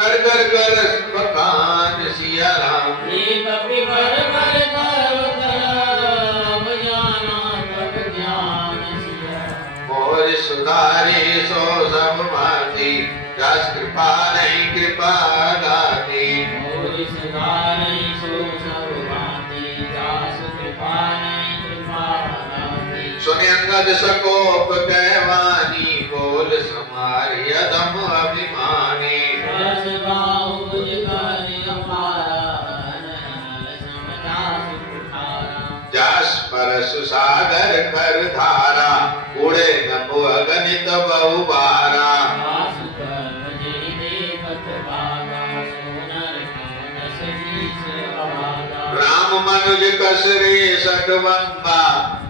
नर कर कर बखान सिया राम। एक कपि कर कर कर करब जाना तब ज्ञान सिया। मोर सुधारी सो सब भांति जस कृपा नहीं कृपा गाती। मोरि सुधारै सो सब भांति जासु कृपा नहीं कृपा गाती। सुनि अंगद सकोप कहवानी बोल समारि अधम अभिमानी। रस बाहु भुज कर अपारा अनल समझासु पुठारा। जस परसु सागर कर धारा उड़े नभो अगणित बहुबारा। आसु कर्म जेहि देखत भागा सोनर कवन सजीस अभागा। राम मनुज कसरे सडवंगा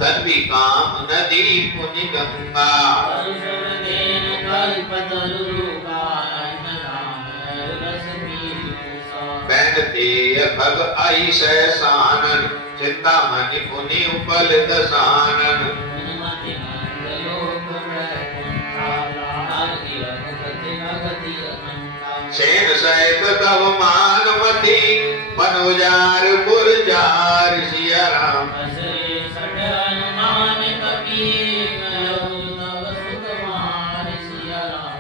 तन्वी काम नदी पुनि गंगा। परशुर धेनु कल्पतरु रूपा अन्न राम रस पीयूषा। बैनते खग ऐसे सानन चिंतामणि पुनि उपल दसानन। हनुमति मंगलोक वैकुंठा लागी रघुपति भगति अकंठा। सेन सहित तव मानमति मनोजार पुरजार सिया राम। असरे सठ हनुमान कपि तव सुकुमार सिया राम।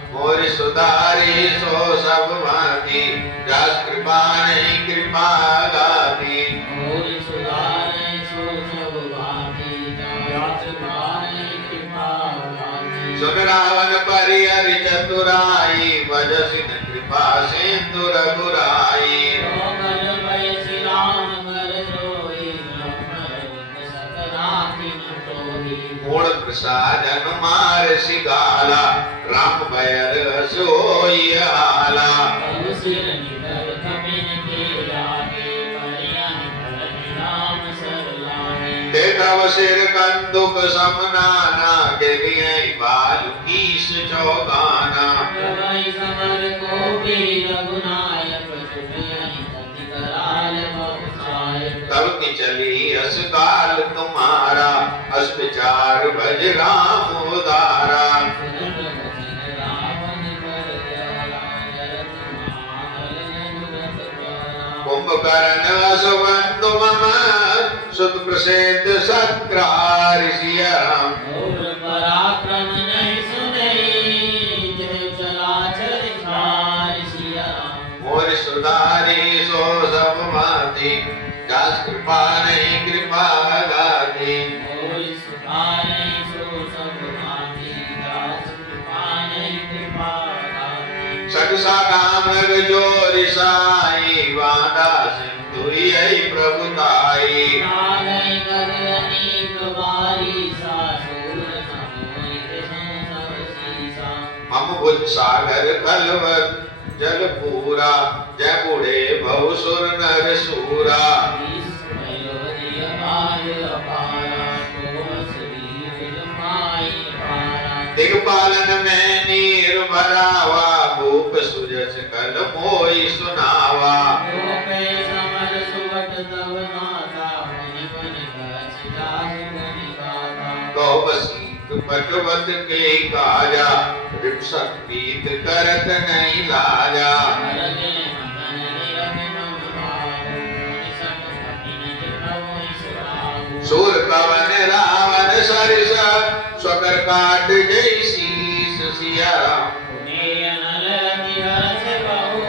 सुधारी सो सब भांति जस कृपा नहीं कृपा गाती और सुधारे सो सब भांति जस कृपा नहीं कृपा गाती सुन रावण परिहरि चतुराई भजसिन कृपा सिंधु रघुराई रोमन भय श्री राम कर जोई ब्रह्म सकराति न तोहि पूर्ण प्रसादन मार सिगाला राम भयर सोई हाला तब सिर निधर कबिन के आगे परियन भरन राम सर लागे देखव सिर कंदुक समनाना के लिए बाल कीस चौगाना प्रभई समर को भी रघुनायक चुपयहि तति कराल बहुसायक तब की चली अस काल तुम्हारा अस विचार भज राम उदारा सुनत वचन रावण पर दयाला जरत महाबल जनुरत प्यारा कुंभकर्ण असुबंधु मम सुत प्रसिद्ध सत्कार सिया राम और पराक्रम नहीं सुनई जय चराचर खार सिया राम मोर सुधारी सो सब भांति जस कृपा नहीं कृपा गाती और सुधारे सो सब भांति दास कृपा नहीं कृपा गाती सटसा काम रग जोर साई वादा सिंधु यही प्रभुताई नागै गगनी प्रवारी सासुर समोहित संसव सीसा मम बुद्ध सागर कलवत जल पूरा जय बूढ़े बहु सुर नर सूरा ईश्वरोदय बाल अपारा कोस वीर माई पारा दिग्पालन में नीर भरावा भूप सुजस कल मोई सुनावा गोपे समर सुवट तव नाथा मुनि बन गच जाहि मुनि गाथा तो बसीत पटवत के काजा रिपसत पीत करत नहीं लाजा हरगे मदन निरग मम भाव मुनि सट कपिन प्रभु ईश्वराहु सूर पवन रावण सरिस स्वकर काट जय शीस सिया राम पुने अनल अति हर्ष बहु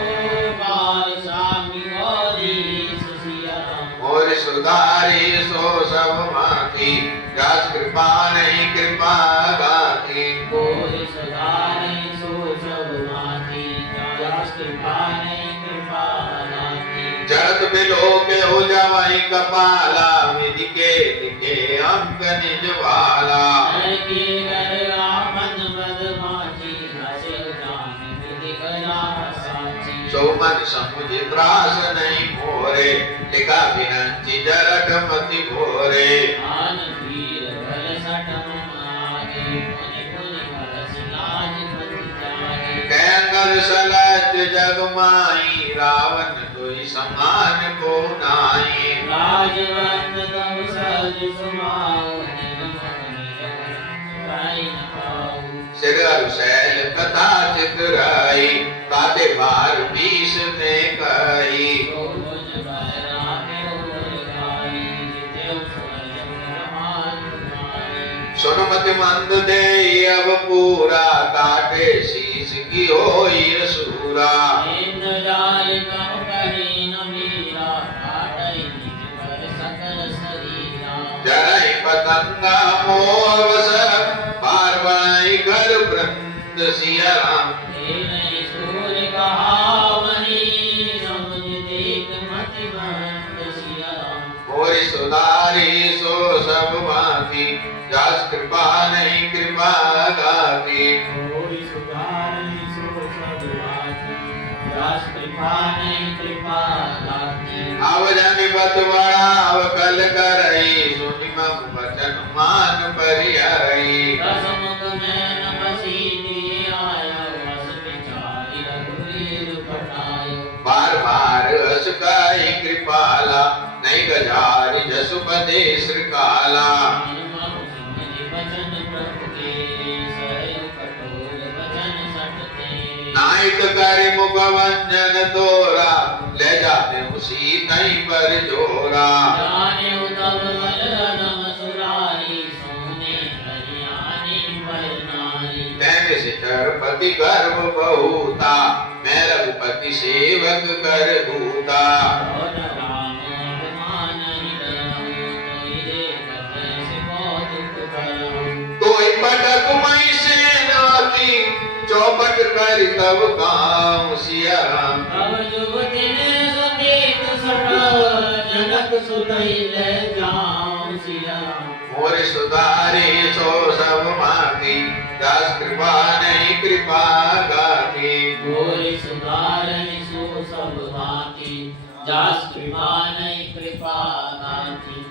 बाल सामि गौरीश सिया राम और सुधारी सो सब भांति जस कृपा नहीं कृपा गाती कोई सदारे सो सब भांति जस कृपा नहीं कृपा गाती जरत बिलो के हो जावाई कपाला विधि के लिखे अंक निज वाला हर की घर आपन बदमाशी हसे जान विधि करा साची सो मन समुझ त्रास नहीं मोरे लिखा बिनंची जरठ मति भोरे आन वीर बल सटम आगे पुनि पुनि हरस लाज पति जागे कैंगर सलज जग माई रावण दुई समान को नाई राजवंत तब सज सुमाओ निर्मल निरमल राई न पाऊ सिर शैल कथा चितराई काते बार बीस ने कही तो मुझ बहरा के उर गाई जिते स्वर्ग ब्रह्मांड माई सुन मति मंद दे अब पूरा काटे शीश की होई सूरा इंद्र जाल कहो कहीं न मीरा काटई निज पर सकल शरीरा जरई पतंगा मोवस पार बनाई घर वृंद सिया राम तेने सूर्य कहावनी समझ देख मति बंद सिया राम मोरी सुधारी सो सब भांति जस कृपा नहीं कृपा गाती कोई सुधार नहीं सो सब भांति जस कृपा नहीं कृपा गाती अब जन बत बड़ा अवकल करई सुनि मम वचन मान परिहरई दसमुख में न बसी दिए आया वस विचारी रघुवीर पटायो बार बार अस काई कृपाला नहीं गजारि जसुपदे श्रीकाला निर्मम समझि वचन प्रभु के सहज कठोर वचन सटते नायक करे मुख वंजन तोरा ले जाते उसी कहीं पर जोरा जाने उदव बल अदम सुरारी सोने हरियाणी पर नारी तैने निश्चरपति गर्भ बहुता, मैं रघुपति सेवक कर दूता। और राम अभिमान ही डराऊं, तोहि देखत से बहुत दुख कराऊं। तोहि पटक मई सेना की, चौपट कर तब गाँव सिया राम। तब जुगति ने सतीत सटा, जनक सुतहि ले जाऊं सिया राम। मोर सुधारे सो सब माती, दास कृपा नहीं कृपा गाती। गोरी सुधारहि सो सब भांति, जास कृपा नहीं कृपा गाती।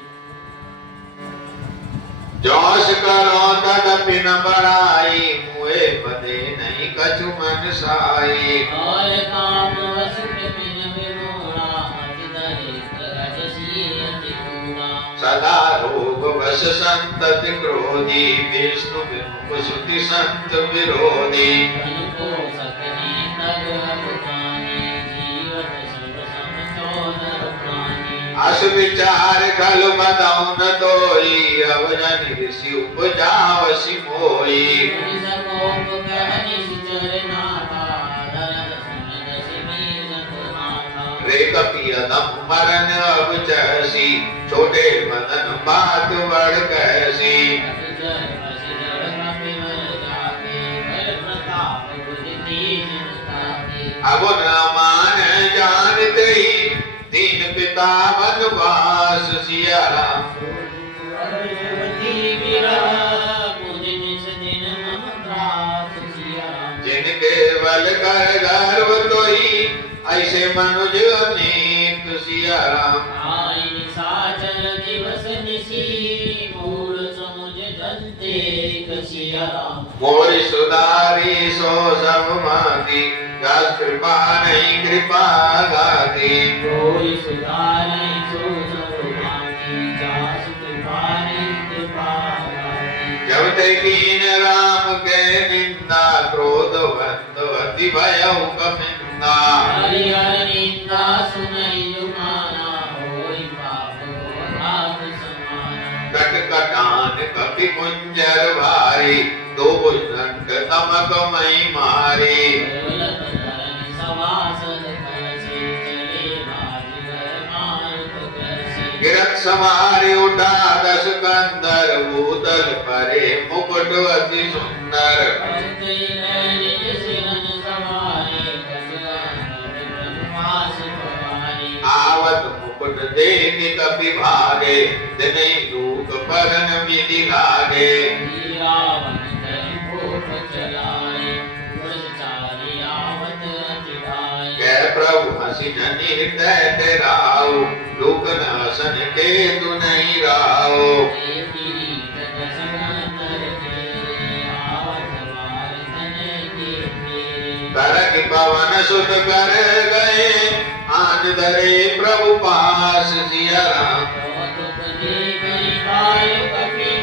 जोश करो तदपि न बढ़ाई, मुए पदे नहीं कछु मन साई। और काम वश कृपिन विमोड़ा, अति दरिद्र रजसी अति कूड़ा। सदा रोग वश संतति क्रोधी, विष्णु विमुख सुति संत विरोधी। धन को सकनी तग अबुझानी, जीवत सब सम चोदर प्राणी। अस विचार खल बदाऊ न तोई, अवजन ऋषि उपजावसि मोई। मुनि सकोप कहनि सिचर नाथा, दरद सुनत सिमीरत नाथा। रे कपियदम मरण अब चहसी, छोटे मदन बात बढ़ कैसी। अतुजर बसिधर कपिवर जाके, बल प्रताप बुझ दीन ताके। अब न मान जानते ही, दीन पिता वनवास सिया राम। और युवती विरह, मुझ निज दिन मम त्रास सिया राम। जिनके बल कर गर्व तोही, ऐसे मनुज अनेक सिया राम। आई निशाचर दिवस निशी, मूल समुझ जलते कसिया राम। मोरि सुधारी सो सब माती, दास कृपा नहीं कृपा गाती। कोई सुधारै सो सब भांति, जास कृपा नहीं कृपा गाती। जब ते कीन राम के निंदा, क्रोधवंत अति भयउ कमिंदा। हरिहर निंदा सुनई जुमाना, होई पाप घोरात समाना। कटकटान कपि कुंजर भारी, दो भुजंग तमक मई मारी। दौलत धन सवासद करसी, चले बाजीगर मारुत करसी। गिरत समारे उठा दस कंदर, भूतल परे मुकुट अति सुंदर। भक्ति निज सिरन सवारे, कछुआनन ब्रह्मास पवारे। आवत मुकुट देखि कपि भागे, दिनहि दूत परन विधि लागे। रावण धरि कोप चलाए, दुष्चारी आवत अति ढाए। कह प्रभु हसी जनि हृदय डराओ, लोक नाशन के तु नहीं राओ। एक किरीट दशरथ धर घेरे, आवत बार तनय के फेरे। करक पवन सुत कर गए, आन धरे प्रभु पास सिया राम। कौतुक देखहि बाल कपि,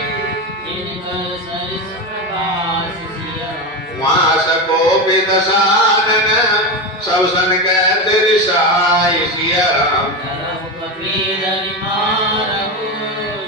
जिनकर सरिस प्रकाश सिया राम। वहाँ सकोपि दशानन, सब सन कहते रिसाई सिया राम। धरहु कपि धरि मारहु,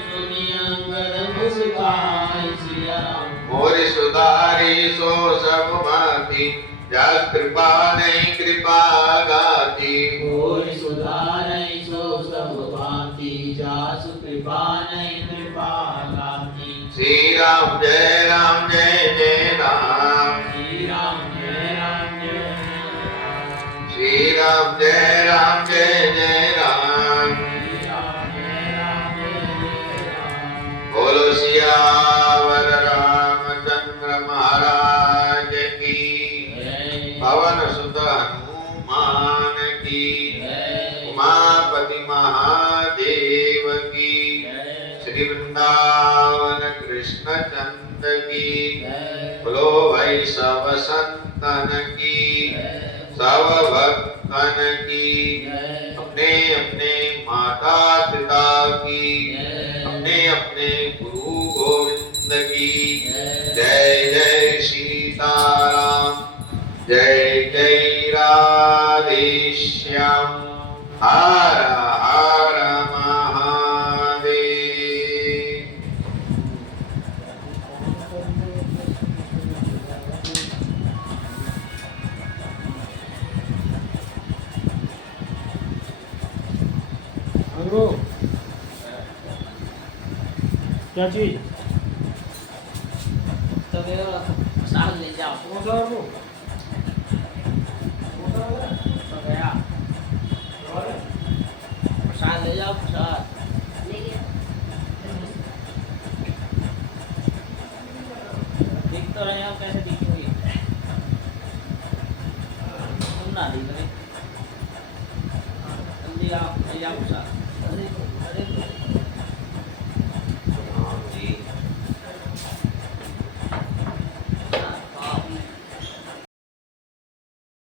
सुनि अंगद मुस्काई सिया राम। मोरि सुधारी सो सब भांति, जास कृपा नहीं कृपा गाती। कोई सुधारै सो सब भांति, जासु कृपा नहीं कृपा गाती। श्री राम जय राम जय जय राम। श्री राम जय राम जय राम। श्री राम जय राम जय जय राम। श्री राम जय राम जय राम। बोलो सियावर रामचंद्र महाराज की, जय पवन सुत हनुमान की, जय उमापति महादेव की, जय श्री वृंदावन कृष्ण चंद की। जय बोलो भाई सब संतन की, सब भक्तन की, जय अपने अपने माता पिता की, जय अपने अपने गुरु गोविंद की। जय जय जय सीताराम, जय जय राधे श्याम। हर हर महादेव। क्या चीज तो फिर साथ ले जाओ कौन सा वो